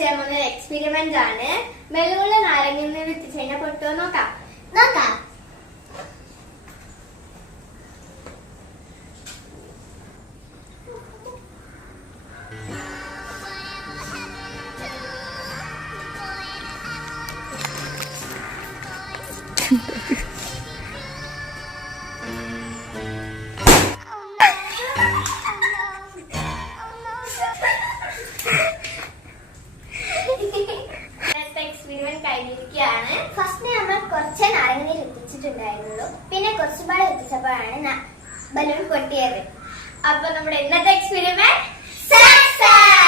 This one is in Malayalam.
ചെയ്യാൻ പോകുന്ന എക്സ്പെരിമെന്റ് ആണ്. ബലൂണിൽ നാരങ്ങ വെച്ച് കഴിഞ്ഞാൽ പൊട്ടുമോ നോക്കാം. എക്സ്പെരിമെന്റ് കഴിഞ്ഞിരിക്കുകയാണ്. ഫസ്റ്റ് നമ്മൾ കുറച്ച് നാരങ്ങ എത്തിച്ചിട്ടുണ്ടായിരുന്നുള്ളൂ. പിന്നെ കുറച്ചുപാട് എത്തിച്ചപ്പോഴാണ് ബലൂൺ പൊട്ടിയത്. അപ്പൊ നമ്മുടെ ഇന്നത്തെ എക്സ്പെരിമെന്റ് സക്സസ്.